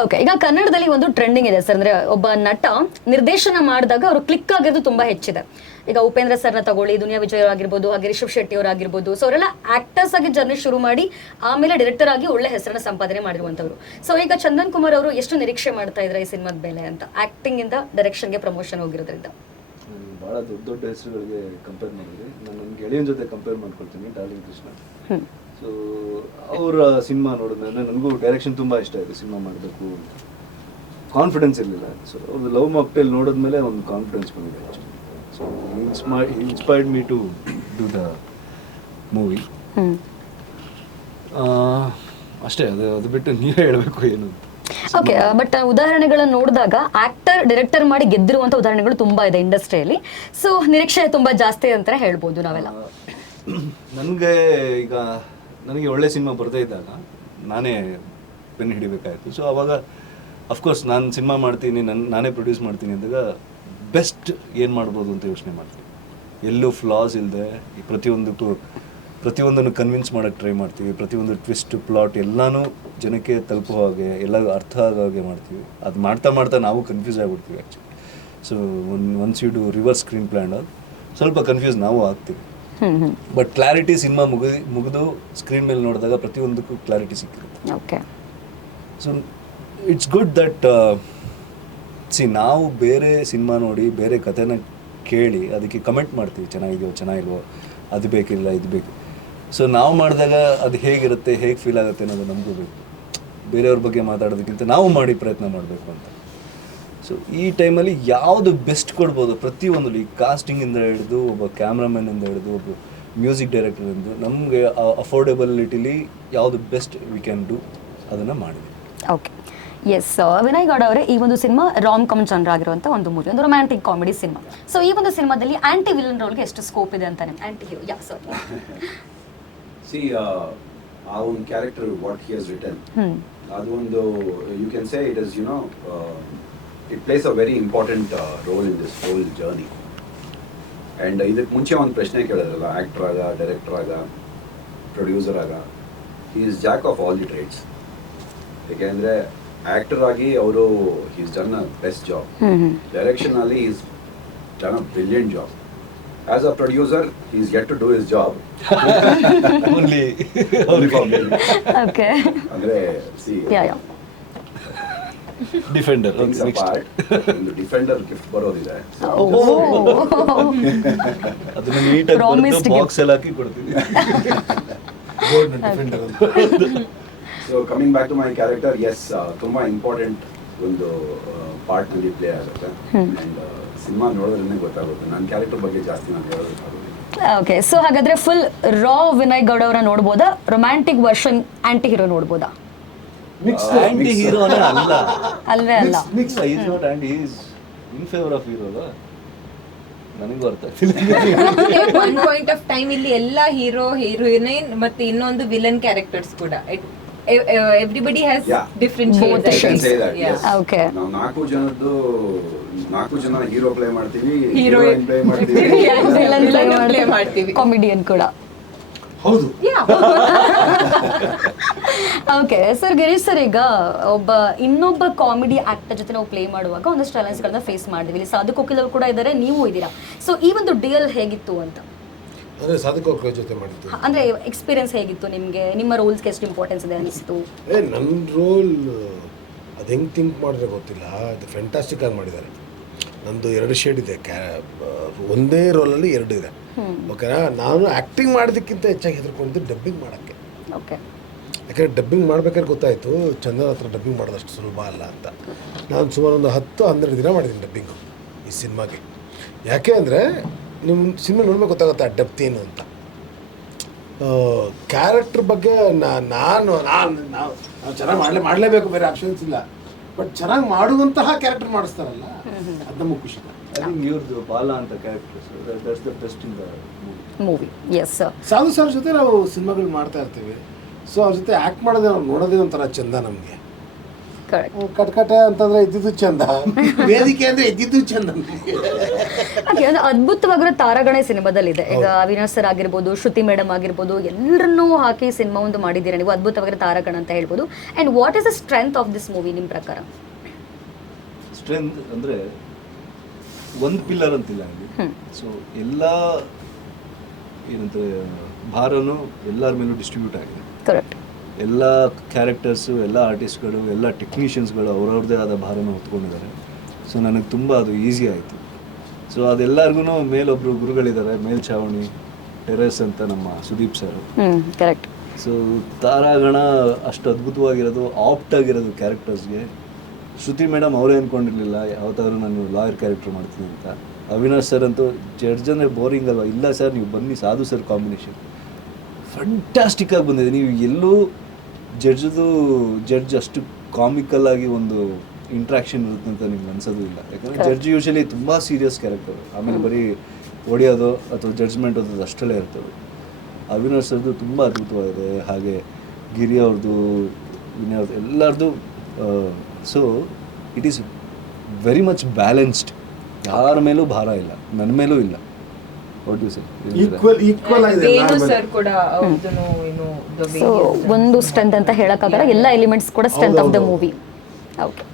Okay, ಈಗ ಕನ್ನಡದಲ್ಲಿ ಒಂದು ಟ್ರೆಂಡಿಂಗ್ ಇದೆ ಸರ್. ಅಂದ್ರೆ ಒಬ್ಬ ನಟ ನಿರ್ದೇಶನ ಮಾಡಿದಾಗ ಅವರು ಕ್ಲಿಕ್ ಆಗಿರೋದು ತುಂಬಾ ಹೆಚ್ಚಿದೆ. ಈಗ ಉಪೇಂದ್ರ ಸರ್ನ ತಗೊಳ್ಳಿ, ದುನಿಯಾ ವಿಜಯ್ ಆಗಿರ್ಬೋದು, ಹಾಗೆ ರಿಷಬ್ ಶೆಟ್ಟಿ ಅವರಾಗಿರ್ಬೋದು. ಸೊ ಅವರೆಲ್ಲ ಆಕ್ಟರ್ಸ್ ಆಗಿ ಜರ್ನಿ ಶುರು ಮಾಡಿ ಆಮೇಲೆ ಡೈರೆಕ್ಟರ್ ಆಗಿ ಒಳ್ಳೆ ಹೆಸರನ್ನ ಸಂಪಾದನೆ ಮಾಡಿರುವಂತವ್ರು. ಸೊ ಈಗ ಚಂದನ್ ಕುಮಾರ್ ಅವರು ಎಷ್ಟು ನಿರೀಕ್ಷೆ ಮಾಡ್ತಾ ಇದ್ರೆ ಈ ಸಿನಿಮಾದ ಬೆಲೆ ಅಂತ, ಆಕ್ಟಿಂಗ್ ಇಂದ ಡೈರೆಕ್ಷನ್ಗೆ ಪ್ರಮೋಷನ್ ಹೋಗಿರೋದ್ರಿಂದ? ಭಾಳ ದೊಡ್ಡ ದೊಡ್ಡ ಹೆಸರುಗಳಿಗೆ ಕಂಪೇರ್ ಮಾಡಿದ್ರಿ. ನಾನು ನನ್ನ ಗೆಳೆಯನ ಜೊತೆ ಕಂಪೇರ್ ಮಾಡ್ಕೊಳ್ತೀನಿ, ಡಾರ್ಲಿಂಗ್ ಕೃಷ್ಣ. ಸೊ ಅವರ ಸಿನಿಮಾ ನೋಡಿದ್ಮೇಲೆ ನನಗೂ ಡೈರೆಕ್ಷನ್ ತುಂಬ ಇಷ್ಟ ಆಯಿತು. ಸಿನಿಮಾ ಮಾಡಬೇಕು ಕಾನ್ಫಿಡೆನ್ಸ್ ಇರಲಿಲ್ಲ. ಸೊ ಅವ್ರದ್ದು ಲವ್ ಮಾಕ್ಟೇಲ್ ನೋಡಿದ್ಮೇಲೆ ಒಂದು ಕಾನ್ಫಿಡೆನ್ಸ್ ಬಂದಿದೆ ಅಷ್ಟೇ. So inspired me to do the movie. ಅಷ್ಟೇ. ಅದು ಬಿಟ್ಟು ನೀವೇ ಹೇಳಬೇಕು ಏನು. ಓಕೆ, ಬಟ್ ಉದಾಹರಣೆಗಳನ್ನು ನೋಡಿದಾಗ ಆಕ್ಟರ್ ಡೈರೆಕ್ಟರ್ ಮಾಡಿ ಗೆದ್ದಿರುವಂತ ಉದಾಹರಣೆಗಳು ತುಂಬಾ ಇದೆ ಇಂಡಸ್ಟ್ರಿಯಲ್ಲಿ. ಸೊ ನಿರೀಕ್ಷೆ ತುಂಬಾ ಜಾಸ್ತಿ ಅಂತಾನೆ ಹೇಳ್ಬೋದು ನಾವೆಲ್ಲ. ನನಗೆ ಒಳ್ಳೆ ಸಿನಿಮಾ ಬರ್ತಾ ಇದ್ದಾಗ ನಾನೇ ಪೆನ್ ಹಿಡಿಬೇಕಾಯಿತು. ಸೊ ಅವಾಗ ಅಫ್ಕೋರ್ಸ್ ನಾನು ಸಿನಿಮಾ ಮಾಡ್ತೀನಿ, ನಾನೇ ಪ್ರೊಡ್ಯೂಸ್ ಮಾಡ್ತೀನಿ ಅಂದಾಗ ಬೆಸ್ಟ್ ಏನು ಮಾಡ್ಬೋದು ಅಂತ ಯೋಚನೆ ಮಾಡ್ತೀನಿ. ಎಲ್ಲೂ ಫ್ಲಾಸ್ ಇಲ್ಲದೆ ಪ್ರತಿಯೊಂದನ್ನು ಕನ್ವಿನ್ಸ್ ಮಾಡೋಕ್ಕೆ ಟ್ರೈ ಮಾಡ್ತೀವಿ. ಪ್ರತಿಯೊಂದು ಟ್ವಿಸ್ಟ್ ಪ್ಲಾಟ್ ಎಲ್ಲನೂ ಜನಕ್ಕೆ ತಲುಪೋ ಹಾಗೆ, ಎಲ್ಲ ಅರ್ಥ ಆಗೋ ಹಾಗೆ ಮಾಡ್ತೀವಿ. ಅದು ಮಾಡ್ತಾ ನಾವು ಕನ್ಫ್ಯೂಸ್ ಆಗಿಬಿಡ್ತೀವಿ actually. So once you do reverse screen plan ಸ್ವಲ್ಪ ಕನ್ಫ್ಯೂಸ್ ನಾವು ಆಗ್ತೀವಿ. ಬಟ್ ಕ್ಲಾರಿಟಿ ಸಿನಿಮಾ ಮುಗಿದು ಸ್ಕ್ರೀನ್ ಮೇಲೆ ನೋಡಿದಾಗ ಪ್ರತಿಯೊಂದಕ್ಕೂ ಕ್ಲಾರಿಟಿ ಸಿಕ್ಕಿರುತ್ತೆ. Okay, so it's good that ನಾವು ಬೇರೆ ಸಿನಿಮಾ ನೋಡಿ ಬೇರೆ ಕಥೆನ ಕೇಳಿ ಅದಕ್ಕೆ ಕಮೆಂಟ್ ಮಾಡ್ತೀವಿ, ಚೆನ್ನಾಗಿದೆಯೋ ಚೆನ್ನಾಗಿಲ್ವೋ, ಅದು ಬೇಕಿಲ್ಲ ಇದು ಬೇಕು. ಸೊ ನಾವು ಮಾಡಿದಾಗ ಅದು ಹೇಗಿರುತ್ತೆ, ಹೇಗೆ ಫೀಲ್ ಆಗುತ್ತೆ ಅನ್ನೋದು ನಮಗೂ ಬೇಕು. ಬೇರೆಯವ್ರ ಬಗ್ಗೆ ಮಾತಾಡೋದಕ್ಕಿಂತ ನಾವು ಮಾಡಿ ಪ್ರಯತ್ನ ಮಾಡಬೇಕು ಅಂತ. ಸೊ ಈ ಟೈಮಲ್ಲಿ ಯಾವುದು ಬೆಸ್ಟ್ ಕೊಡ್ಬೋದು ಪ್ರತಿಯೊಂದು, ಈ ಕಾಸ್ಟಿಂಗಿಂದ ಹಿಡಿದು ಒಬ್ಬ ಕ್ಯಾಮ್ರಾಮನ್ನಿಂದ ಹಿಡಿದು ಒಬ್ಬ ಮ್ಯೂಸಿಕ್ ಡೈರೆಕ್ಟರಿಂದ ನಮಗೆ ಅಫೋರ್ಡೆಬಿಲಿಟಿಲಿ ಯಾವುದು ಬೆಸ್ಟ್ ವಿ ಕ್ಯಾನ್ ಡೂ ಅದನ್ನು ಮಾಡಿದ್ವಿ. Okay, S. ವಿನಯ್ ಗೌಡ ಅವರೇ, ಈ ಒಂದು ಸಿನಿಮಾ ರಾಮ್ ಕಾಮ್ ಜನರ ಆಗಿರುವಂಥ ಒಂದು ಮೂವಿ, ಒಂದು ರೊಮ್ಯಾಂಟಿಕ್ ಕಾಮಿಡಿ ಸಿನಿಮಾ. ಸೊ ಈ ಒಂದು ಸಿನಿಮಾದಲ್ಲಿ ಆಂಟಿ ವಿಲನ್ ರೋಲ್ಗೆ ಎಷ್ಟು ಸ್ಕೋಪ್ ಇದೆ ಅಂತಾನೆ? Anti hero, yeah sir. See, ಆ ಒಂದು character what he has written, ಅದು ಒಂದು you can say it is it plays a very important role in this whole journey. And ಇದಕ್ಕೆ ಮುಂಚೆ ಒಂದು ಪ್ರಶ್ನೆ ಕೇಳಿದ್ರಲ್ಲ, ಆ್ಯಕ್ಟರ್ ಆಗ, ಡೈರೆಕ್ಟರ್ ಆಗ, ಪ್ರೊಡ್ಯೂಸರ್ ಆಗ, he is jack of all the trades. ಏಕೆಂದರೆ ಆ್ಯಕ್ಟರ್ ಆಗಿ ಅವರು he is done a best job, ಡೈರೆಕ್ಷನಲ್ಲಿ he is done a brilliant job. As a producer, he is yet to do his job. Only for me. Okay. Andre, see. Yeah. Defender ಒಂದು defender gift ಬರೋದಿದೆ. ಅದನ್ನ ನೀಟಾಗಿ box ಅಲ್ಲಿ ಹಾಕಿ ಕೊಡ್ತೀನಿ. So coming back to my character, yes, ತುಂಬಾ important ಒಂದು part ನಲ್ಲಿ ಪ್ಲೇ ಆಗುತ್ತೆ. ಅಂಡ್ ಸಿನಿಮಾ ನೋಡೋದ್ರಿಂದ ಗೊತ್ತಾಗುತ್ತೆ. ನನ್ನ ಕ್ಯಾರೆಕ್ಟರ್ ಬಗ್ಗೆ ಜಾಸ್ತಿ ನಾನು ಹೇಳೋದಕ್ಕಾಗೋದಿಲ್ಲ. ಓಕೆ, ಸೊ ಹಾಗಾದ್ರೆ ಫುಲ್ ರಾ ವಿನಯ್ ಗೌಡ ಅವರ ನೋಡ್ಬೋದಾ, ರೊಮ್ಯಾಂಟಿಕ್ ವರ್ಷನ್ ಆಂಟಿ ಹೀರೋ ನೋಡ್ಬೋದಾ? ಆಂಟಿ ಹೀರೋನೇ ಅಲ್ಲ, ಅಲ್ವೇ ಅಲ್ಲ. Is not anti, is in favour of hero ಅಲ್ಲ. ನನಗೂ ಅರ್ಥ ಒನ್ ಪಾಯಿಂಟ್ ಆಫ್ ಟೈಮ್ ಇಲ್ಲಿ ಎಲ್ಲ ಹೀರೋ ಹೀರೋಯಿನ್ ಮತ್ತೆ ಇನ್ನೊಂದು ವಿಲನ್ ಕ್ಯಾರೆಕ್ಟರ್ಸ್ ಕೂಡ everybody has different shades. Okay, ನಾವು ನಾಲ್ಕು ಜನ ಹೀರೋ ಪ್ಲೇ ಮಾಡ್ತೀವಿ, ಹೀರೋಯಿನ್ ಪ್ಲೇ ಮಾಡ್ತೀವಿ, ಕಾಮಿಡಿಯನ್ ಕೂಡ. ಹೌದು. ಓಕೆ ಸರ್, ಗಿರೀಶ್ ಸರ್, ಈಗ ಇನ್ನೊಬ್ಬ ಕಾಮಿಡಿ ಆಕ್ಟರ್ ಜೊತೆ ನಾವು ಪ್ಲೇ ಮಾಡುವಾಗ ಒಂದಷ್ಟು ಚಾಲೆಂಜ್ಗಳನ್ನ ಫೇಸ್ ಮಾಡಿದ್ವಿ. ಇಲ್ಲಿ ಸಾಧು ಕೋಕಿಲ್ ಅವರು ಕೂಡ ಇದ್ದಾರೆ, ನೀವು ಇದ್ದೀರಾ. ಸೊ ಈ ಒಂದು ಡಿಯಲ್ ಹೇಗಿತ್ತು ಅಂತ? ಅಂದರೆ ಸಾಧು ಕೋಕಿಲ್ ಜೊತೆ ಮಾಡಿದ್ದು ಅಂದರೆ ಎಕ್ಸ್ಪೀರಿಯನ್ಸ್ ಹೇಗಿತ್ತು ನಿಮಗೆ? ನಿಮ್ಮ ರೋಲ್ಸ್ಗೆ ಎಷ್ಟು ಇಂಪಾರ್ಟೆನ್ಸ್ ಇದೆ ಅನಿಸ್ತು? ನನ್ನ ರೋಲ್ ಅದು ಹೆಂಗೆ ಥಿಂಕ್ ಮಾಡಿದ್ರೆ ಗೊತ್ತಿಲ್ಲ, ಅದು ಫ್ಯಾಂಟಾಸ್ಟಿಕ್ ಆಗಿ ಮಾಡಿದ್ದಾರೆ. ನಂದು 2 ಶೇಡ್ ಇದೆ, ಒಂದೇ ರೋಲಲ್ಲಿ 2 ಇದೆ. ಓಕೆನಾ? ನಾನು ಆ್ಯಕ್ಟಿಂಗ್ ಮಾಡೋದಕ್ಕಿಂತ ಹೆಚ್ಚಾಗಿ ಹೆದರ್ಕೊಂಡಿದ್ದು ಡಬ್ಬಿಂಗ್ ಮಾಡೋಕ್ಕೆ. ಓಕೆ, ಯಾಕಂದರೆ ಡಬ್ಬಿಂಗ್ ಮಾಡ್ಬೇಕಾದ್ರೆ ಗೊತ್ತಾಯಿತು ಚಂದನ್ ಹತ್ರ ಡಬ್ಬಿಂಗ್ ಮಾಡೋದಷ್ಟು ಸುಲಭ ಅಲ್ಲ ಅಂತ. ನಾನು ಸುಮಾರು ಒಂದು 10-12 ದಿನ ಮಾಡಿದ್ದೀನಿ ಡಬ್ಬಿಂಗು ಈ ಸಿನಿಮಾಗೆ. ಯಾಕೆ ಅಂದರೆ ನಿಮ್ಮ ಸಿನಿಮಾ ನೋಡ್ಬೇಕು ಗೊತ್ತಾಗುತ್ತೆ ಆ ಡೆಪ್ತ್ ಏನು ಅಂತ. ಕ್ಯಾರೆಕ್ಟ್ರ್ ಬಗ್ಗೆ ನಾವು ಚೆನ್ನಾಗಿ ಮಾಡಲೇಬೇಕು, ಬೇರೆ ಆಪ್ಷನ್ಸ್ ಇಲ್ಲ. ಬಟ್ ಚೆನ್ನಾಗಿ ಮಾಡುವಂತಹ ಕ್ಯಾರೆಕ್ಟರ್ ಮಾಡಿಸ್ತಾರಲ್ಲ, ಅದು ನಮಗೆ ಖುಷಿ. ಇವ್ರದ್ದು ಬಾಲ ಅಂತ characters, that's the best in the movie. Yes sir. ಸಾಧು ಸರ್ ಜೊತೆ ನಾವು ಸಿನಿಮಾಗಳು ಮಾಡ್ತಾ ಇರ್ತೀವಿ. ಸೊ ಅವ್ರ ಜೊತೆ ಆ್ಯಕ್ಟ್ ಮಾಡೋದೇ ನಾವು ನೋಡೋದೇ ಒಂಥರ ಚಂದ ನಮಗೆ. Correct. ಕಟ್ಕಟೆ ಅಂತಂದ್ರೆ ಇದ್ದಿದ್ದು ಚಂದ, ವೇದಿಕೆ ಅಂದ್ರೆ ಇದ್ದಿದ್ದು ಚಂದ. ಹಾಗೆ ಒಂದು ಅದ್ಭುತವಾಗಿರೋ ತಾರಾಗಣ ಸಿನಿಮಾದಲ್ಲಿದೆ. ಈಗ ಅವಿನಾಶ್ ಸರ್ ಆಗಿರ್ಬೋದು, ಶ್ರುತಿ ಮೇಡಮ್ ಆಗಿರ್ಬೋದು, ಎಲ್ಲರನ್ನೂ ಹಾಕಿ ಸಿನಿಮಾ ಒಂದು ಮಾಡಿದ್ದೀರಾ ನೀವು. ಅದ್ಭುತವಾಗಿರೋ ತಾರಾಗಣ ಅಂತ ಹೇಳ್ಬೋದು. And what is the strength of this movie ನಿಮ್ಮ ಪ್ರಕಾರ? ಸ್ಟ್ರೆಂತ್ ಅಂದರೆ ಒಂದು ಪಿಲ್ಲರ್ ಅಂತಿಲ್ಲ ಇಲ್ಲಿ. ಸೊ ಎಲ್ಲ ಏನಂತಾರೆ ಭಾರನೂ ಎಲ್ಲರ ಮೇಲೂ ಡಿಸ್ಟ್ರಿಬ್ಯೂಟ್ ಆಗಿದೆ. ಕರೆಕ್ಟ್. ಎಲ್ಲ ಕ್ಯಾರೆಕ್ಟರ್ಸು, ಎಲ್ಲ ಆರ್ಟಿಸ್ಟ್ಗಳು, ಎಲ್ಲ ಟೆಕ್ನಿಷಿಯನ್ಸ್ಗಳು ಅವ್ರವ್ರದ್ದೇ ಆದ ಭಾರನ ಹೊತ್ಕೊಂಡಿದ್ದಾರೆ. ಸೊ ನನಗೆ ತುಂಬ ಅದು ಈಸಿ ಆಯಿತು. ಸೊ ಅದೆಲ್ಲರಿಗೂ ಮೇಲೊಬ್ಬರು ಗುರುಗಳಿದ್ದಾರೆ, ಮೇಲ್ಛಾವಣಿ ಟೆರೆಸ್ ಅಂತ ನಮ್ಮ ಸುದೀಪ್ ಸರ್. ಕರೆಕ್ಟ್. ಸೊ ತಾರಾಗಣ ಅಷ್ಟು ಅದ್ಭುತವಾಗಿರೋದು, ಆಪ್ಟ್ ಆಗಿರೋದು ಕ್ಯಾರೆಕ್ಟರ್ಸ್ಗೆ. ಶ್ರುತಿ ಮೇಡಮ್ ಅವರೇ ಅಂದ್ಕೊಂಡಿರಲಿಲ್ಲ ಯಾವತ್ತಾದ್ರೂ ನಾನು ಲಾಯರ್ ಕ್ಯಾರೆಕ್ಟರ್ ಮಾಡ್ತೀನಿ ಅಂತ. ಅವಿನಾಶ್ ಸರ್ ಅಂತೂ ಜಡ್ಜ್ ಅಂದರೆ ಬೋರಿಂಗ್ ಅಲ್ವಾ, ಇಲ್ಲ ಸರ್ ನೀವು ಬನ್ನಿ, ಸಾಧು ಸರ್ ಕಾಂಬಿನೇಷನ್ ಫಂಟಾಸ್ಟಿಕ್ಕಾಗಿ ಬಂದಿದೆ. ನೀವು ಎಲ್ಲೂ ಜಡ್ಜ್ ಅಷ್ಟು ಕಾಮಿಕಲ್ ಆಗಿ ಒಂದು ಇಂಟ್ರಾಕ್ಷನ್ ಇರುತ್ತೆ ಅಂತ ನಿಮ್ಗೆ ಅನ್ಸೋದು ಇಲ್ಲ. ಯಾಕಂದರೆ ಜಡ್ಜ್ ಯೂಶಲಿ ತುಂಬ ಸೀರಿಯಸ್ ಕ್ಯಾರೆಕ್ಟರ್, ಆಮೇಲೆ ಬರೀ ಹೊಡೆಯೋದು ಅಥವಾ ಜಡ್ಜ್ಮೆಂಟ್ ಓದೋದು ಅಷ್ಟಲ್ಲೇ ಇರ್ತದೆ. ಅವಿನಾಶ್ ಸರ್ದು ತುಂಬ ಅದ್ಭುತವಾಗಿದೆ. ಹಾಗೆ ಗಿರಿ ಅವ್ರದ್ದು, ವಿನಯ್ ಅವ್ರದ್ದು, ಎಲ್ಲರದ್ದು. So it is very much balanced. ಯಾರ ಮೇಲೂ ಭಾರ ಇಲ್ಲ, ನನ್ನ ಮೇಲೂ ಇಲ್ಲ. ಈಕ್ವಲ್ ಆಗಿದೆ ವೇಣು ಸರ್ ಕೂಡ ಅವ್ರದ್ದು ಏನು ಸೊ ಒಂದು ಸ್ಟ್ರೆಂತ್ ಅಂತ ಹೇಳಕ್ಕಾಗಲ್ಲ, ಎಲ್ಲ ಎಲಿಮೆಂಟ್ಸ್ ಕೂಡ strength of the movie. Okay.